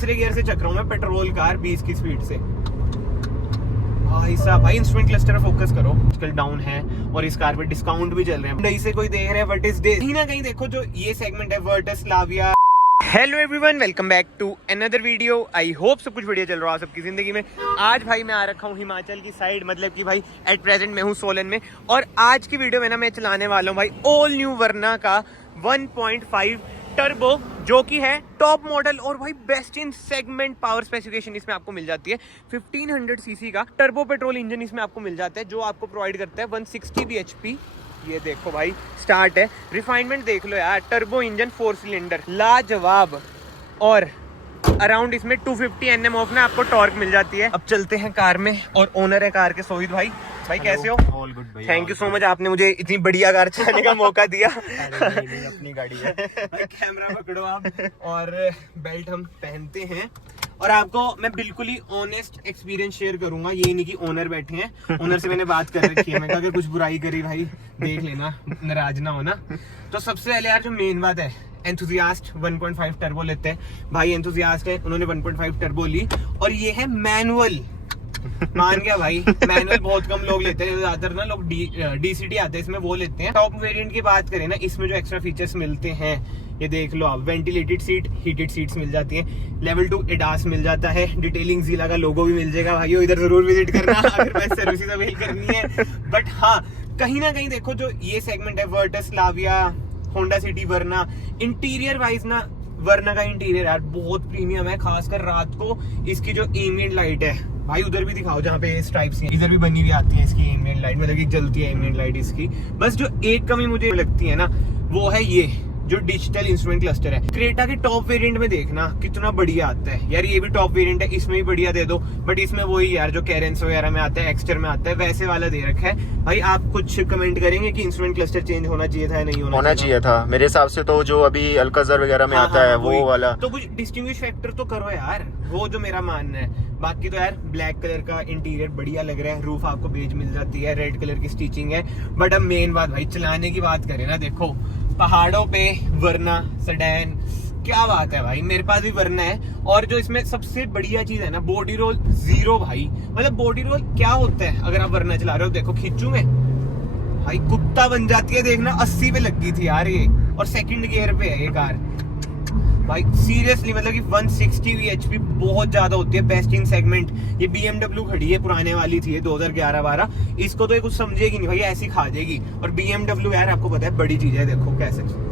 तीसरे गियर से चक रहा हूँ मैं पेट्रोल कार 20 की स्पीड से। भाई साहब, भाई इंस्ट्रूमेंट क्लस्टर में फोकस करो, आजकल डाउन है और इस कार पे डिस्काउंट भी चल रहे हैं। Hyundai से कोई देख रहा है व्हाट इज दिस, कहीं ना कहीं देखो जो ये सेगमेंट है Virtus Slavia. Hello everyone, welcome back to another video. I hope सब कुछ बढ़िया चल रहा है सबकी जिंदगी में। आज भाई मैं आ रखा हूँ हिमाचल की साइड, मतलब कि भाई एट प्रेजेंट मैं हूँ सोलन में। और आज की वीडियो में ना मैं चलाने वाला हूँ भाई ऑल न्यू वर्ना का 1.5 टर्बो, जो कि है टॉप मॉडल और भाई best in segment. Power specification इसमें आपको मिल जाती है 1500 सीसी का टर्बो पेट्रोल इंजन इसमें आपको मिल जाता है, जो आपको प्रोवाइड करता है 160 bhp। ये देखो भाई स्टार्ट है, रिफाइनमेंट देख लो यार, टर्बो इंजन 4 सिलेंडर लाजवाब। और अराउंड इसमें 250 Nm ऑफ ना आपको टॉर्क मिल जाती है। अब चलते हैं कार में और ओनर है कार के सोहिद भाई। भाई कैसे हो? ऑल गुड भाई, थैंक यू सो मच, आपने मुझे इतनी बढ़िया कार चलाने का मौका दिया। नहीं, अपनी गाड़ी है। भाई कैमरा पकड़ो आप, और बेल्ट हम पहनते हैं। और आपको मैं बिल्कुल ही ऑनेस्ट एक्सपीरियंस शेयर करूंगा, ये नहीं कि ओनर बैठे हैं, ओनर से मैंने बात कर रखी है, मैं कहा अगर कुछ बुराई करी भाई देख लेना, नाराज ना होना। तो सबसे पहले यार जो मेन बात है, एंथुसियास्ट 1.5 टर्बो लेते हैं भाई, एंथुसियास्ट है, उन्होंने 1.5 टर्बो ली और ये है मैनुअल। मान गया भाई, मैनुअल बहुत कम लोग लेते हैं, ज्यादातर ना लोग डीसीटी आते हैं इसमें, वो लेते हैं। टॉप वेरिएंट की बात करें ना, इसमें जो एक्स्ट्रा फीचर्स मिलते हैं ये देख लो आप, वेंटिलेटेड सीट, हीटेड सीट्स मिल जाती है, लेवल 2 एडास मिल जाता है, डिटेलिंग ज़ीला का लोगो भी मिल जाएगा भाई, इधर जरूर विजिट करना अगर मैं सर्विस अवेल करनी है। बट हाँ, कहीं ना कहीं देखो जो ये सेगमेंट है वर्टस स्लाविया होंडा सिटी वर्ना, इंटीरियर वाइज ना वर्ना का इंटीरियर यार बहुत प्रीमियम है, खासकर रात को इसकी जो एम्बिएंट लाइट है भाई, उधर भी दिखाओ जहाँ पे स्ट्राइप्स हैं, इधर भी बनी हुई आती है इसकी एम्बिएंट लाइट, मतलब कि जलती है एम्बिएंट लाइट इसकी। बस जो एक कमी मुझे लगती है ना, वो है ये जो डिजिटल इंस्ट्रूमेंट क्लस्टर है। क्रेटा के टॉप वेरिएंट में देखना कितना बढ़िया आता है यार, ये भी टॉप वेरिएंट है, इसमें भी बढ़िया दे दो, बट इसमें वही यार जो कैरेंस वगैरह में आता है, एक्सटर में आता है, वैसे वाला दे रखा है। भाई आप कुछ कमेंट करेंगे कि इंस्ट्रूमेंट क्लस्टर चेंज होना चाहिए था या नहीं होना चाहिए था? मेरे हिसाब से तो जो अभी अल्काज़र वगैरह में आता है वो वाला, तो कुछ डिस्टिंग्विश फैक्टर तो करो यार, वो जो मेरा मानना है। बाकी तो यार ब्लैक कलर का इंटीरियर बढ़िया लग रहा है, रूफ आपको बेज मिल जाती है, रेड कलर की स्टिचिंग है। बट अब मेन बात भाई चलाने की बात करें ना, देखो पहाड़ों पे वर्ना सेडान, क्या बात है भाई, मेरे पास भी वर्ना है। और जो इसमें सबसे बढ़िया चीज है ना, बॉडी रोल जीरो भाई, मतलब बॉडी रोल क्या होता है अगर आप वर्ना चला रहे हो, देखो खींचू में भाई कुत्ता बन जाती है, देखना 80 पे लगी थी यार ये, और सेकंड गियर पे है ये कार भाई। सीरियसली मतलब कि 160 bhp बहुत ज्यादा होती है, बेस्ट इन सेगमेंट। ये BMW खड़ी है, पुराने वाली थी ये 2011-12, इसको तो ये कुछ समझेगी नहीं भाई, ऐसी खा जाएगी। और BMW यार आपको पता है बड़ी चीज है, देखो कैसे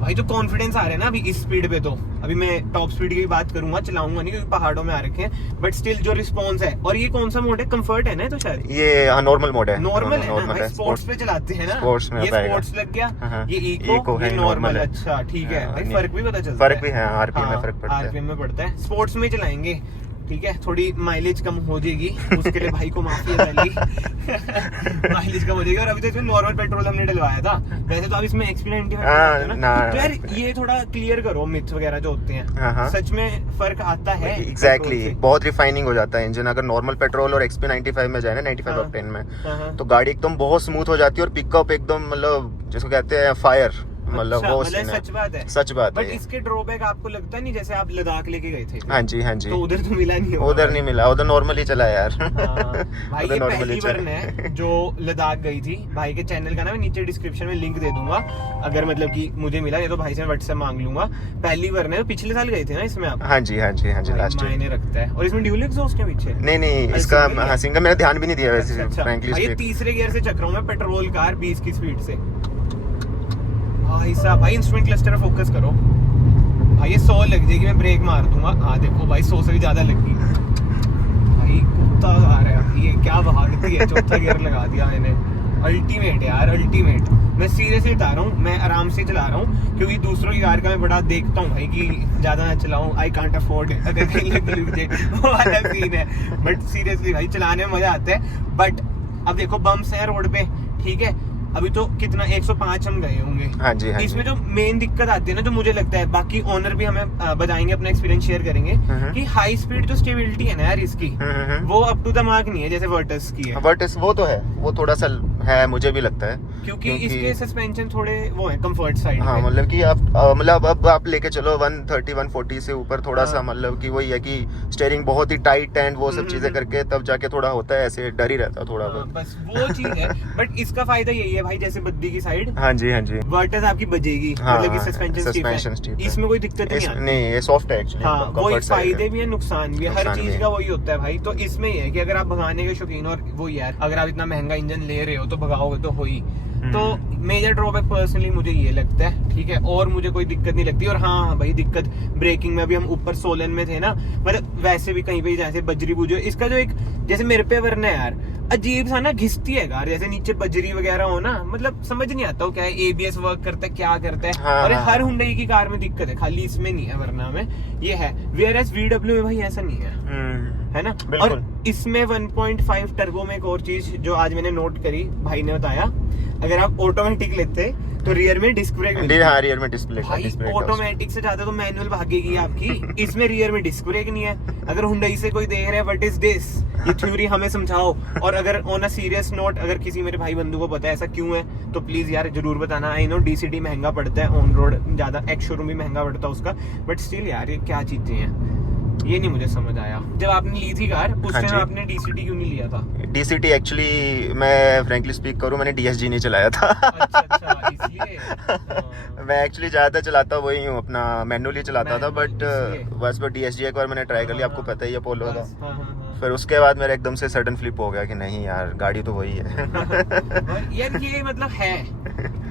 भाई जो कॉन्फिडेंस आ रहा है ना अभी इस स्पीड पे, तो अभी मैं टॉप स्पीड की बात करूंगा, चलाऊंगा नहीं क्योंकि पहाड़ों में आ रखे हैं, बट स्टिल जो रिस्पॉन्स है। और ये कौन सा मोड है, कंफर्ट है ना, तो शायद ये नॉर्मल मोड है, नॉर्मल है ना भाई, स्पोर्ट्स पे चलाते हैं ना, ये स्पोर्ट्स लग गया, ये इको, ये नॉर्मल। अच्छा ठीक है भाई, फर्क भी पता चलता है, फर्क भी है, आरपीएम में फर्क पड़ता है, आरपीएम में पड़ता है। स्पोर्ट्स में चलाएंगे ठीक है, थोड़ी माइलेज कम हो जाएगी, उसके लिए भाई को माफी है पहली माइलेज कम हो जाएगी। और अभी तो इसमें नॉर्मल पेट्रोल हमने डलवाया था, वैसे तो अब इसमें XP95 ना, तो यार ये थोड़ा क्लियर करो मिथ वगैरह जो होते हैं, सच में फर्क आता है। एग्जैक्टली, बहुत रिफाइनिंग हो जाता है इंजन अगर नॉर्मल पेट्रोल और XP95 में जाए ना, 95 ऑक्टेन में, तो गाड़ी एकदम बहुत स्मूथ हो जाती है और पिकअप एकदम मतलब जिसको कहते हैं फायर, मतलब वो सच बात है, सच बात है। बट इसके ड्रॉबैक आपको लगता नहीं, जैसे आप लद्दाख लेके गए थे, हाँ जी हाँ जी, तो उधर तो मिला नहीं, उधर नहीं मिला, उधर नॉर्मली चला यार। भाई ये पहली वर्न है जो लद्दाख गई थी, भाई के चैनल का ना मैं नीचे डिस्क्रिप्शन में लिंक दे दूंगा, अगर मतलब कि मुझे मिला, ये तो भाई से व्हाट्सएप मांग लूंगा। पहली वर्न है, पिछले साल गए थे ना इसमें आप? हाँ जी हाँ जी हाँ जी, लास्ट मायने रखता है। और इसमें ड्यूल एग्जॉस्ट है पीछे? नहीं, इसका सिंगल मेरा ध्यान भी नहीं दिया वैसे, फ्रैंकली। ये तीसरे गियर से चक रहा हूं मैं पेट्रोल कार 20 की स्पीड से। भाई साहब, भाई इंस्ट्रूमेंट क्लस्टर में फोकस करो भाई, ये 100 लग जाएगी, मैं ब्रेक मार दूंगा। हाँ देखो भाई 100 से भी ज्यादा लगी भाई, कुत्ता आ रहा है ये, क्या भागती है। चौथा गियर लगा दिया मैंने, अल्टीमेट यार अल्टीमेट। मैं सीरियसली बता रहा हूँ, मैं आराम से चला रहा हूँ क्योंकि दूसरों की कार का मैं बड़ा देखता हूँ भाई कि ज्यादा ना चलाऊं, आई कांट अफोर्ड, अगर कहीं लग मुझे वो वाला सीन है। बट सीरियसली भाई चलाने में मजा आता है। बट अब देखो बम्स है रोड पे, ठीक है, अभी तो कितना 105 हम गए होंगे। हाँ जी, हाँ इसमें जी। जो मेन दिक्कत आती है ना, जो मुझे लगता है, बाकी ओनर भी हमें बताएंगे, अपना एक्सपीरियंस शेयर करेंगे, कि हाई स्पीड जो स्टेबिलिटी है ना यार इसकी, वो अप टू द मार्क नहीं है जैसे वर्टस की है। वर्टस वो तो है, वो थोड़ा सा है, मुझे भी लगता है, क्योंकि इसके सस्पेंशन थोड़े वो है कंफर्ट साइड हाँ, पे। मतलब कि आप मतलब अब आप लेके चलो 130 140 से ऊपर थोड़ा सा, मतलब कि वही है कि स्टीयरिंग बहुत ही टाइट एंड वो सब चीजें करके तब जाके थोड़ा होता है, ऐसे डर ही रहता है थोड़ा बहुत। बस वो चीज है। बट इसका फायदा यही है भाई, जैसे बद्दी की साइड, हाँ जी, हाँ जी। वर्टस आपकी बजेगी, हाँ, मतलब कि सस्पेंशन स्टीफ है, इसमें कोई दिक्कत नहीं आती। नहीं, ये सॉफ्ट है एक्चुअली। हाँ, वही फायदे भी है, नुकसान भी है, हर चीज का वही होता है भाई। तो इसमें ये है कि अगर आप भगाने के शौकीन, और वो यार अगर आप इतना महंगा इंजन ले रहे हो तो भगाओगे तो हो ही। तो मेजर ड्रॉबैक पर्सनली मुझे ये लगता है, ठीक है, और मुझे कोई दिक्कत नहीं लगती। और हाँ भाई, दिक्कत ब्रेकिंग में, अभी हम ऊपर सोलन में थे ना, मतलब वैसे भी कहीं पे जैसे बजरी बुजो, इसका जो एक जैसे मेरे पे वरना है यार, अजीब सा ना घिसती है कार, जैसे नीचे बजरी वगैरह हो ना, मतलब समझ नहीं आता क्या है, एबीएस वर्क करता है, क्या करता है। हाँ, और हाँ, हर हुंडई की कार में दिक्कत है, खाली इसमें नहीं है, वरना में ये है। VRS VW में भाई ऐसा नहीं है ना। और इसमें 1.5 टर्बो में एक और चीज जो आज मैंने नोट करी, भाई ने बताया, अगर आप ऑटोमेटिक लेते तो रियर में डिस्क ब्रेक मिलती है। हाँ, रियर में डिस्क ब्रेक। भाई ऑटोमेटिक से ज्यादा तो मैनुअल भागेगी आपकी, इसमें रियर में डिस्क ब्रेक नहीं है। अगर हुंडई से कोई देख रहा है व्हाट इज दिस, ये थ्योरी हमें समझाओ। और अगर ऑन अ सीरियस नोट, अगर किसी मेरे भाई बंधु को पता है ऐसा क्यों है, तो प्लीज यार जरूर बताना। आई नो DCT महंगा पड़ता है, ऑन रोड ज्यादा, एक्स शोरूम भी महंगा पड़ता है उसका, बट स्टिल यार ये क्या चीजें हैं, ये नहीं मुझे समझ आया। जब आपने ली थी कार उस टाइम आपने DCT क्यों नहीं लिया था? DCT एक्चुअली मैं फ्रैंकली स्पीक करूं, मैंने DSG नहीं चलाया था। अच्छा, इसलिए मैं एक्चुअली ज्यादातर चलाता वही हूँ, अपना मैनुअली चलाता था, बट बस DSG एक बार मैंने ट्राई कर लिया, आपको पता ही है पोलो का। फिर उसके बाद मेरा एकदम से सडन फ्लिप हो गया कि नहीं यार, गाड़ी तो वही है। यार ये मतलब है,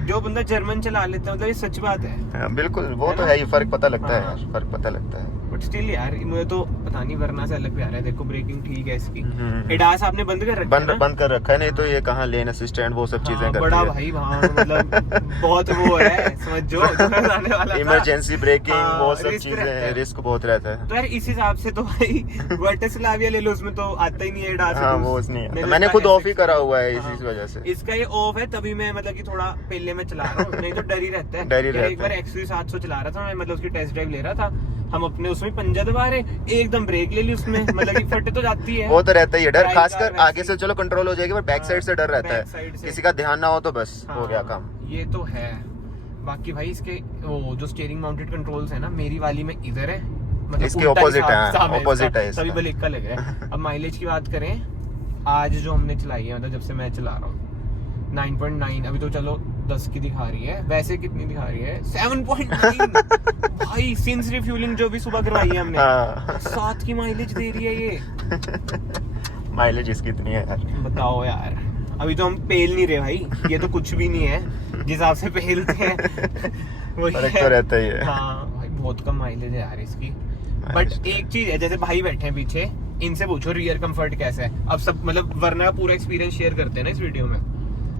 जो बंदा जर्मन चला लेता है, मतलब ये सच बात है। बिल्कुल, वो तो है ही, फर्क पता लगता है यार, फर्क पता लगता है। बट स्टिल यार मुझे तो पता नहीं, वरना से अलग प्यार है। देखो ब्रेकिंग ठीक है इसकी। एडास आपने बंद कर रखा है ना? बंद कर रखा है, नहीं तो ये कहाँ लेन असिस्टेंट वो सब चीजें करती बड़ा है। भाई वहाँ मतलब बहुत वो है, समझो आने वाला था। इमरजेंसी ब्रेकिंग वो सब रिस्क रहता चीजें, है। रिस्क बहुत रहता है। तो यार इस हिसाब से तो भाई वर्टस लाविया ले लो, उसमें तो आता ही नहीं है एडास। हाँ, वो नहीं आता, मैंने खुद ऑफ ही करा हुआ है इसी वजह से। इसका ये ऑफ है, तभी मैं मतलब कि थोड़ा पहले में चला रहा हूँ, नहीं तो डर ही रहता है। डर ही रहता है। एक बार XUV 700 चला रहा था मैं, मतलब उसकी टेस्ट ड्राइव ले रहा था, हम अपने उसमें पंजा दबा रहे, एकदम ब्रेक ले ली उसमें, मतलब कि फट तो जाती है। वो तो रहता ही है डर, खासकर आगे से चलो कंट्रोल हो जाएगी, पर बैक साइड से डर रहता है, किसी का ध्यान ना हो तो बस हो गया काम। ये तो है। बाकी भाई इसके वो जो स्टीयरिंग माउंटेड कंट्रोल्स है ना, मेरी वाली में इधर है, मतलब इसके ऑपोजिट है, ऑपोजिट है सभी ब्रेक का लग रहा है। अब माइलेज की बात करें, आज जो हमने चलाई है, मतलब जब से मैं चला रहा हूँ, 9.9, अभी तो चलो 10 की दिखा रही है, वैसे कितनी दिखा रही है? 7.9 भाई, सिंस रिफ्यूलिंग जो भी सुबह करवाई है हमने, 7 की माइलेज दे रही है ये। माइलेज इसकी इतनी है यार, बताओ यार, अभी तो हम पेल नहीं रहे भाई, ये तो कुछ भी नहीं है जिस हिसाब से पेलते हैं। वही फर्क तो रहता ही है। हाँ भाई, बहुत कम माइलेज है यार इसकी। बट एक चीज है, जैसे भाई बैठे हैं पीछे, इनसे पूछो रियर कंफर्ट कैसा है। अब सब मतलब वरना पूरा एक्सपीरियंस शेयर करते हैं ना इस वीडियो में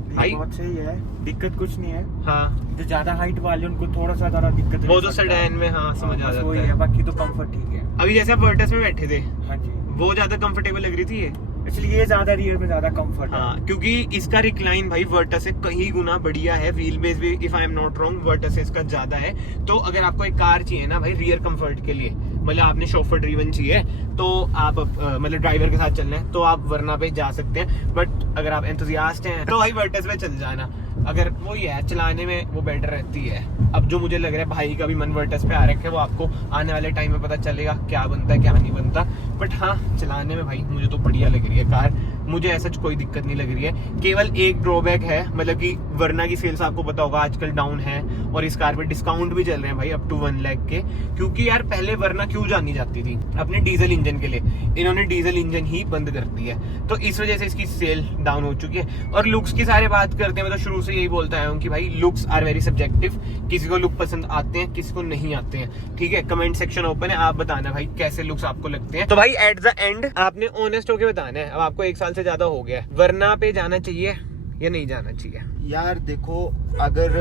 भाई। बहुत सही है, दिक्कत कुछ नहीं है। हाँ, जो ज्यादा हाइट वाले उनको थोड़ा सा ज्यादा दिक्कत वो तो सेडान में हाँ समझ आ जाता है। बाकी तो कंफर्ट ठीक है। अभी जैसे आप वर्टस में बैठे थे, हाँ जी, वो ज्यादा कंफर्टेबल लग रही थी ये, इसलिए ये ज्यादा रियर में ज्यादा कंफर्ट है। हाँ, क्योंकि इसका रिक्लाइन भाई वर्टस से कहीं गुना बढ़िया है। व्हील बेस भी if I am not wrong Virtus से इसका ज्यादा है। तो अगर आपको एक कार चाहिए ना भाई रियर कंफर्ट के लिए, मतलब आपने शोफर ड्रीवन चाहिए, तो आप मतलब ड्राइवर के साथ चलना है तो आप वरना पे जा सकते हैं। बट अगर आप एंथुसियास्ट हैं तो भाई वर्टस पे चल जाना। अगर वो ही है चलाने में वो बेटर रहती है। अब जो मुझे लग रहा है भाई का भी मन वर्टस पे आ रखा है, वो आपको आने वाले टाइम में पता चलेगा क्या बनता है क्या नहीं बनता। बट हाँ, चलाने में भाई मुझे तो बढ़िया लग रही है कार, मुझे ऐसा कोई दिक्कत नहीं लग रही है। केवल एक ड्रॉबैक है, मतलब कि वरना की सेल्स आपको पता होगा आजकल डाउन है, और इस कार पे डिस्काउंट भी चल रहे हैं भाई अप टू 1 लाख के। क्योंकि यार पहले वरना क्यों जानी जाती थी अपने डीजल इंजन के लिए, इन्होंने डीजल इंजन ही बंद कर दिया है, तो इस वजह से इसकी सेल डाउन हो चुकी है। और लुक्स की सारे बात करते हैं, मैं तो शुरू से यही बोलता आया हूँ कि भाई लुक्स आर वेरी सब्जेक्टिव, किसी को लुक पसंद आते हैं किसी को नहीं आते हैं, ठीक है। कमेंट सेक्शन ओपन है, आप बताना भाई कैसे लुक्स आपको लगते हैं। तो भाई एट द एंड आपने ऑनेस्ट होके बताना है। अब आपको 1 साल से ज्यादा हो गया है, वरना पे जाना चाहिए या नहीं जाना चाहिए? यार देखो, अगर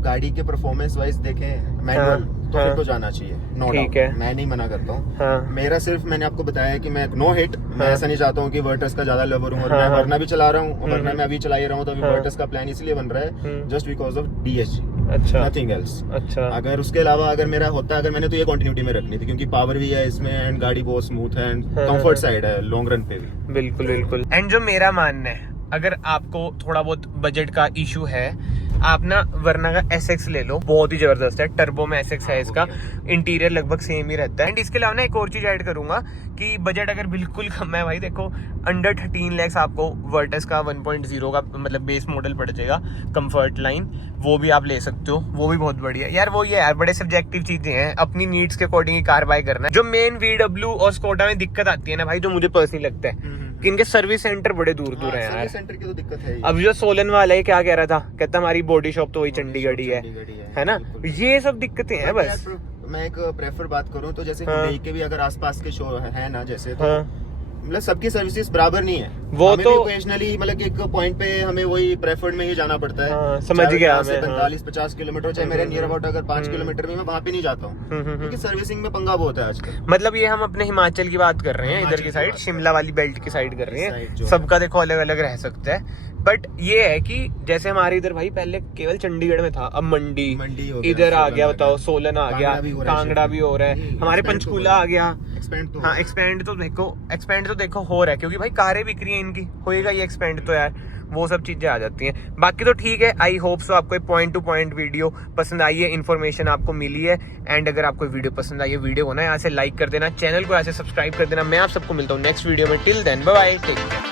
गाड़ी के परफॉर्मेंस वाइज देखें मैनुअल, तो हाँ। फिर तो जाना चाहिए, नो ठीक डाउट, है। मैं नहीं मना करता हूँ। हाँ मेरा सिर्फ मैंने आपको बताया कि मैं नो हिट, मैं हाँ। ऐसा नहीं चाहता हूँ कि वर्टस का ज्यादा लवर हूँ, और हाँ, मैं हाँ। वरना भी चला रहा हूँ, वरना हम्म। मैं अभी चला ही रहा हूँ, तो अभी हाँ। वर्टस का प्लान इसलिए बन रहा है जस्ट बिकॉज ऑफ DSG, अच्छा नथिंग एल्स। अच्छा अगर उसके अलावा अगर मेरा होता, अगर मैंने तो ये कंटिन्यूटी में रखनी थी, क्योंकि पावर भी है इसमें एंड गाड़ी बहुत स्मूथ है एंड हाँ, कंफर्ट हाँ। साइड है लॉन्ग रन पे भी। बिल्कुल बिल्कुल। एंड जो मेरा मानना है, अगर आपको थोड़ा बहुत बजट का इशू है, आप ना वरना का SX ले लो, बहुत ही जबरदस्त है, टर्बो में SX है इसका, इंटीरियर लगभग सेम ही रहता है। एंड इसके अलावा ना एक और चीज ऐड करूंगा कि बजट अगर बिल्कुल कम है भाई, देखो अंडर 13 lakhs आपको वर्टस का 1.0 का मतलब बेस मॉडल पड़ जाएगा, कंफर्ट लाइन, वो भी आप ले सकते हो, वो भी बहुत बढ़िया है यार। वो ये यार बड़े सब्जेक्टिव चीजें हैं, अपनी नीड्स के अकॉर्डिंग ही कार बाय करना है। जो मेन VW और स्कोडा में दिक्कत आती है ना भाई, जो मुझे पर्सनली लगता है कि इनके सर्विस सेंटर बड़े दूर दूर है यार। सर्विस सेंटर की तो दिक्कत है ही। अब जो सोलन वाला है क्या कह रहा था, कहता हमारी बॉडी शॉप तो वही चंडीगढ़ ही है ना, बिल्कुल। ये सब दिक्कतें हैं बट बस। यार, मैं एक प्रेफर बात करूं तो जैसे हाँ। हुंडई के भी अगर आसपास के शो है ना, जैसे तो हाँ मतलब सबकी सर्विसेज बराबर नहीं है, वो हमें तो- भी ओकेजनली मतलब एक पॉइंट पे हमें वही प्रेफर्ड में ही जाना पड़ता है। हाँ, समझ गया मैं, हाँ। 45-50 किलोमीटर, चाहे मेरे नियर अबाउट अगर 5 किलोमीटर में, मैं वहाँ पे नहीं जाता हूँ, क्योंकि सर्विसिंग में पंगा बहुत है आजकल। मतलब ये हम अपने हिमाचल की बात कर रहे हैं, इधर हिमाचल की की साइड, बात शिमला वाली बेल्ट की साइड कर रहे इस साइड जो हैं, सबका देखो अलग अलग रह सकता है। बट ये है कि जैसे हमारे इधर भाई पहले केवल चंडीगढ़ में था, अब मंडी मंडी हो गया, इधर आ सोलन गया, आ बताओ गया, सोलन आ गया, कांगड़ा भी हो रहा है, कांगड़ा भी हो रहा है, हमारे expand तो पंचकूला हो आ रहा गया। एक्सपेंड तो हाँ एक्सपेंड तो देखो हो रहा है, क्योंकि भाई कारें बिक रही हैं इनकी, होएगा ये एक्सपेंड तो यार, वो सब चीजें आ जाती हैं। बाकी तो ठीक है, आई होप सो आपको पॉइंट टू पॉइंट वीडियो पसंद आई है, इन्फॉर्मेशन आपको मिली है। एंड अगर आपको वीडियो पसंद आई है, वीडियो को ना यहाँ से लाइक कर देना, चैनल को यहाँ से सब्सक्राइब कर देना। मैं आप सबको मिलता हूँ नेक्स्ट वीडियो में, till then bye bye, take care.